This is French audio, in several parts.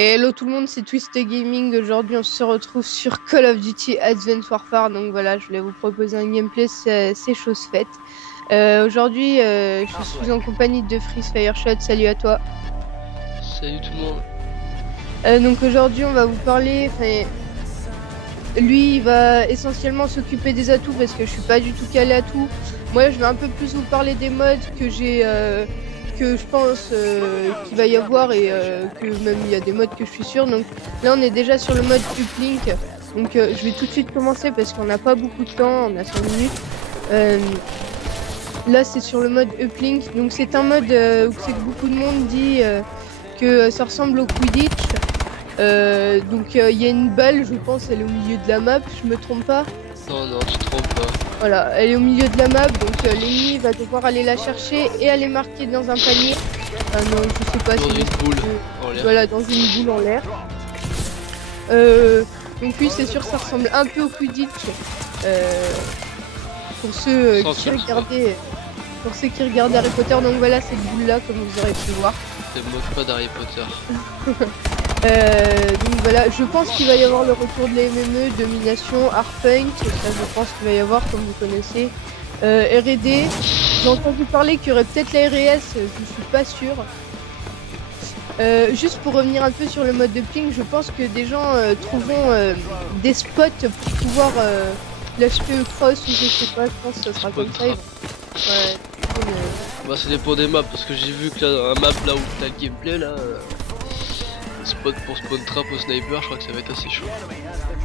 Hello tout le monde, c'est Twist Gaming. Aujourd'hui, on se retrouve sur Call of Duty Advanced Warfare. Donc voilà, je voulais vous proposer un gameplay, c'est chose faite. Aujourd'hui, je suis en compagnie de Freeze Fireshot. Salut à toi. Salut tout le monde. Donc aujourd'hui, on va vous parler. Lui, il va essentiellement s'occuper des atouts parce que je suis pas du tout calé à tout. Moi, je vais un peu plus vous parler des mods que j'ai. Que je pense qu'il va y avoir et que même il y a des modes que je suis sûre. Donc là on est déjà sur le mode uplink. Donc je vais tout de suite commencer parce qu'on n'a pas beaucoup de temps, on a 5 minutes. Là c'est sur le mode uplink. Donc c'est un mode où c'est que beaucoup de monde dit que ça ressemble au Quidditch. Donc il y a une balle, je pense, elle est au milieu de la map, je me trompe pas. Non, non, tu te trompes pas. Voilà, elle est au milieu de la map, donc l'ennemi va devoir aller la chercher et aller marquer dans un panier. Ah non, je sais pas Dans si une boule en l'air. voilà, dans une boule en l'air. Donc oui, c'est sûr, ça ressemble un peu au Quidditch. Pour ceux qui regardaient, pour ceux qui regardaient Harry Potter. Donc voilà, cette boule-là, comme vous aurez pu voir. Ne moque pas d'Harry Potter. Donc voilà, je pense qu'il va y avoir le retour de la MME, Domination, Hardpoint, ça je pense qu'il va y avoir comme vous connaissez. R&D, j'ai entendu parler qu'il y aurait peut-être la RS, je suis pas sûre. Juste pour revenir un peu sur le mode de ping, je pense que des gens trouveront des spots pour pouvoir l'HPE cross ou je sais pas, je pense que ça sera comme ça. Ouais, bah ça dépend des maps parce que j'ai vu que là, un map là où t'as le gameplay là, spot pour spawn trap au sniper, je crois que ça va être assez chaud.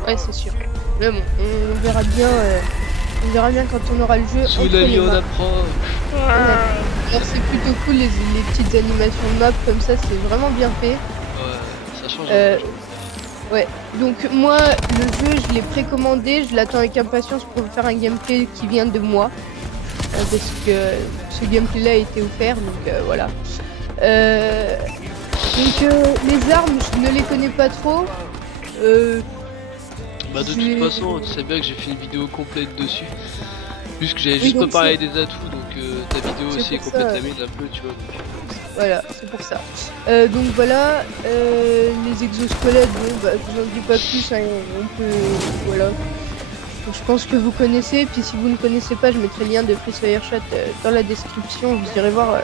Ouais c'est sûr. Mais bon, on verra bien. On verra bien quand on aura le jeu. Tsunami on apprend. Alors c'est plutôt cool les petites animations de map comme ça, c'est vraiment bien fait. Ouais, ça change. Ouais, donc moi le jeu je l'ai précommandé, je l'attends avec impatience pour faire un gameplay qui vient de moi. Parce que ce gameplay là a été offert, donc voilà. Donc les armes, je ne les connais pas trop. Bah de toute façon, tu sais bien que j'ai fait une vidéo complète dessus. Puisque j'avais Oui, juste pas parlé des atouts, donc ta vidéo aussi est complète la mienne un peu, tu vois. Donc... Voilà, c'est pour ça. Donc voilà, les exosquelettes, bon bah je vous en dis pas plus, hein, on peut... Voilà. Donc, je pense que vous connaissez, puis si vous ne connaissez pas, je mettrai le lien de Freeze Fireshot dans la description, vous irez voir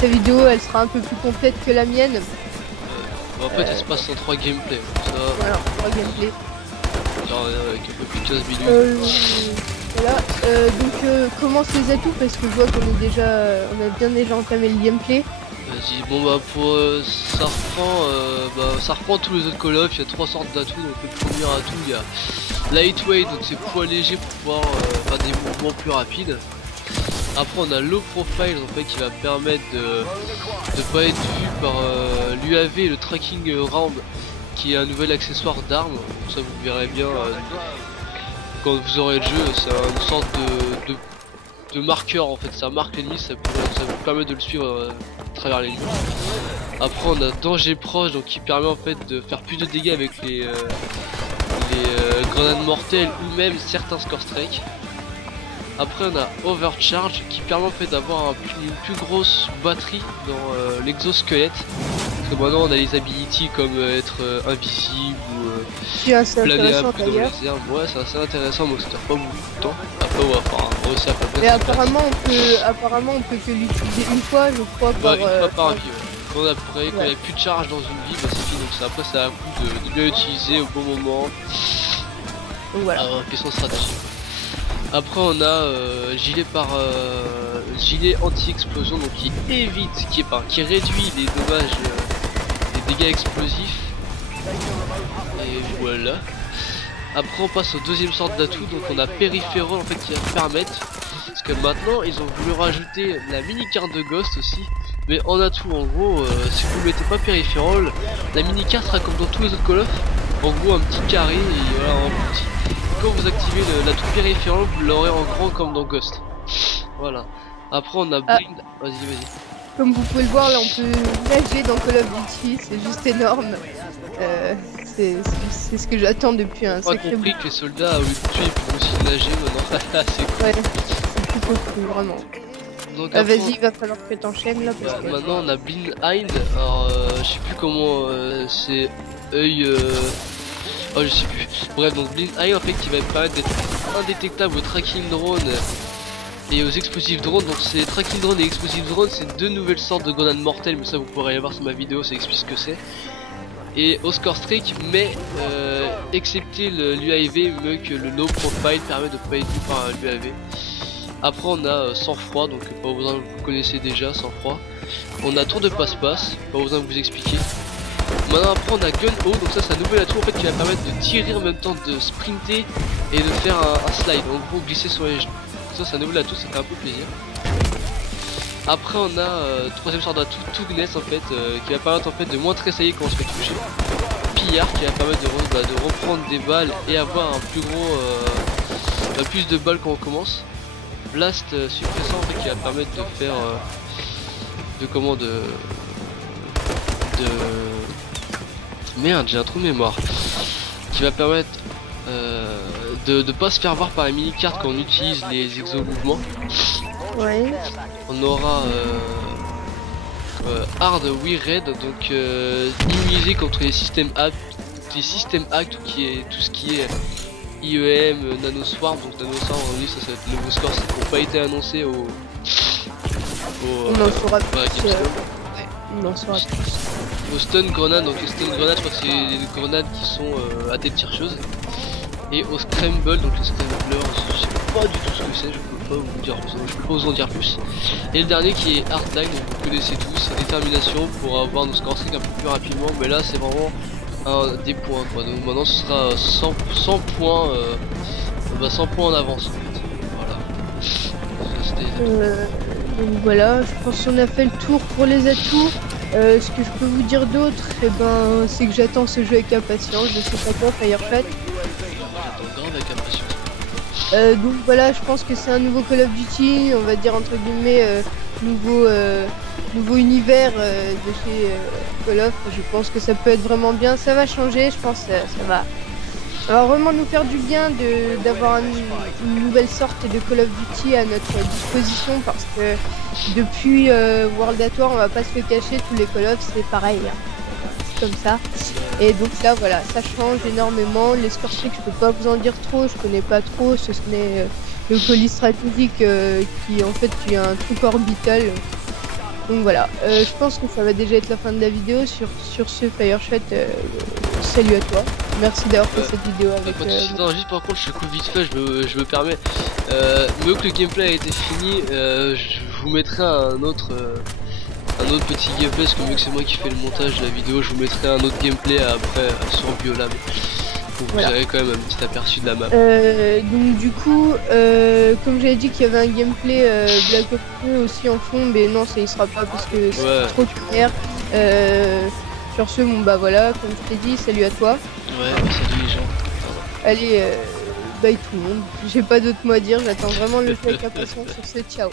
sa vidéo, elle sera un peu plus complète que la mienne. Bah, en fait, elle se passe en 3 gameplays, ça... Voilà, 3 gameplays. Genre avec un peu plus de 15 minutes. Voilà, donc commence les atouts parce que je vois qu'on est déjà, on a bien déjà entamé le gameplay. Vas-y, bon bah pour ça reprend tous les autres Call of, il y a 3 sortes d'atouts. Donc le premier atout, il y a lightweight, donc c'est poids léger pour pouvoir faire des mouvements plus rapides. Après on a low profile en fait qui va permettre de pas être vu par l'UAV, le tracking round, qui est un nouvel accessoire d'arme. Ça vous verrez bien quand vous aurez le jeu, c'est une sorte de marqueur en fait, ça marque l'ennemi, ça vous permet de le suivre à travers l'ennemi. Après on a danger proche, donc qui permet en fait de faire plus de dégâts avec les grenades mortelles ou même certains score strike. Après on a overcharge qui permet en fait d'avoir une plus grosse batterie dans l'exosquelette. Parce que maintenant on a les abilities comme être invisible ou planer un peu dans les airs. Ouais, c'est assez intéressant, donc ça dure pas beaucoup de temps. Après on va faire aussi à peu près. Mais apparemment on peut que l'utiliser une fois, je crois, par, une fois par vie. Ouais. Quand il n'y a plus de charge dans une vie, bah c'est fini. Donc après c'est à vous de bien utiliser au bon moment. Donc voilà. Question stratégique. Après on a gilet anti-explosion, donc qui évite, qui réduit les dommages, les dégâts explosifs. Et voilà. Après on passe aux deuxième sorte d'atout, donc on a périphérol en fait qui va permettre, parce que maintenant ils ont voulu rajouter la mini carte de Ghost aussi. Mais en atout en gros, si vous mettez pas périphérol, la mini carte sera comme dans tous les autres Call of, en gros un petit carré et voilà en petit. Quand vous activez l'atout périphérol, vous l'aurez en grand comme dans Ghost. Voilà. Après on a blind. Vas-y. Comme vous pouvez le voir là, on peut nager dans Call of Duty, c'est juste énorme. C'est ce que j'attends depuis un sacré bout. J'ai compris que les soldats au lieu de tuer ils peuvent aussi nager maintenant. C'est cool. Ouais, c'est plutôt cool vraiment. Donc Vas-y, il va falloir que t'enchaînes là parce que... maintenant on a Blind Hind, alors je sais plus comment c'est œil oh je sais plus. Bref, donc Blind Hind en fait qui va permettre d'être indétectable au tracking drone et aux explosifs drones. Donc c'est tracking drone et explosifs drone, c'est deux nouvelles sortes de grenades mortelles, mais ça vous pourrez aller voir sur ma vidéo, ça explique ce que c'est. Et au score streak, mais excepté l'UAV, mieux que le low profile permet de pas être vu par l'UAV. Après on a sang-froid, donc pas besoin, vous connaissez déjà sang-froid. On a tour de passe-passe, pas besoin de vous expliquer. Maintenant après on a gun haut, donc ça c'est un nouvel atout en fait qui va permettre de tirer en même temps de sprinter et de faire un slide, en gros glisser sur les genoux. Ça c'est un nouvel atout, ça fait un peu plaisir. Après on a troisième sorte d'atout, Tougness en fait, qui va permettre en fait de moins tressailler quand on se fait toucher. Pillard qui va permettre de reprendre des balles et avoir un plus gros, plus de balles quand on commence. Blast suppressant en fait qui va permettre de faire merde, j'ai un trou de mémoire, qui va permettre de pas se faire voir par les mini cartes quand on utilise les exo mouvements. Ouais. On aura Hard We Red, donc immunisé contre les systèmes hack, tout ce qui est IEM, Nanoswarm. Donc Nanoswarm, oui, ça va être le nouveau score, ça n'a pas été annoncé au on en saura plus. On en saura plus. Au stun grenade, donc les stun grenades, je crois que c'est des grenades qui sont à tête chercheuse. Et au scramble, donc les scramblers, je sais pas du tout ce que c'est, je peux pas vous dire, je peux pas vous en dire plus. Et le dernier qui est Hardline, donc vous connaissez tous, détermination pour avoir nos scores streak un peu plus rapidement, mais là c'est vraiment des points quoi. Donc maintenant ce sera 100 points, 100 points en avance en fait. Voilà. Donc voilà, je pense qu'on a fait le tour pour les atouts. Ce que je peux vous dire d'autre, c'est que j'attends ce jeu avec impatience. Je sais pas quoi, Firefight. Donc voilà, je pense que c'est un nouveau Call of Duty, on va dire entre guillemets nouveau univers de chez Call of. Je pense que ça peut être vraiment bien, ça va changer, je pense que ça va vraiment nous faire du bien d'avoir une nouvelle sorte de Call of Duty à notre disposition, parce que depuis World at War, on va pas se le cacher, tous les Call of c'est pareil, hein. C'est comme ça. Et donc là voilà, ça change énormément. Les score streak, je peux pas vous en dire trop, je connais pas trop, ce n'est le colis stratégique qui en fait est un truc orbital. Donc voilà, je pense que ça va déjà être la fin de la vidéo. Sur ce, Fireshot, salut à toi. Merci d'avoir fait cette vidéo avec non, juste par contre, je coupe vite fait, je me permets. Mieux que le gameplay a été fini, je vous mettrai un autre petit gameplay, parce que vu que c'est moi qui fais le montage de la vidéo, je vous mettrai un autre gameplay après sur Biolab. Donc vous avez quand même un petit aperçu de la map. Donc du coup, comme j'avais dit qu'il y avait un gameplay Black Ops 2 aussi en fond, mais non, ça y sera pas parce que c'est trop clair. Sur ce, bon bah voilà, comme je t'ai dit, salut à toi. Ouais, salut les gens. Allez, bye tout le monde. J'ai pas d'autres mots à dire, j'attends vraiment le jeu avec impatience. Sur ce, ciao.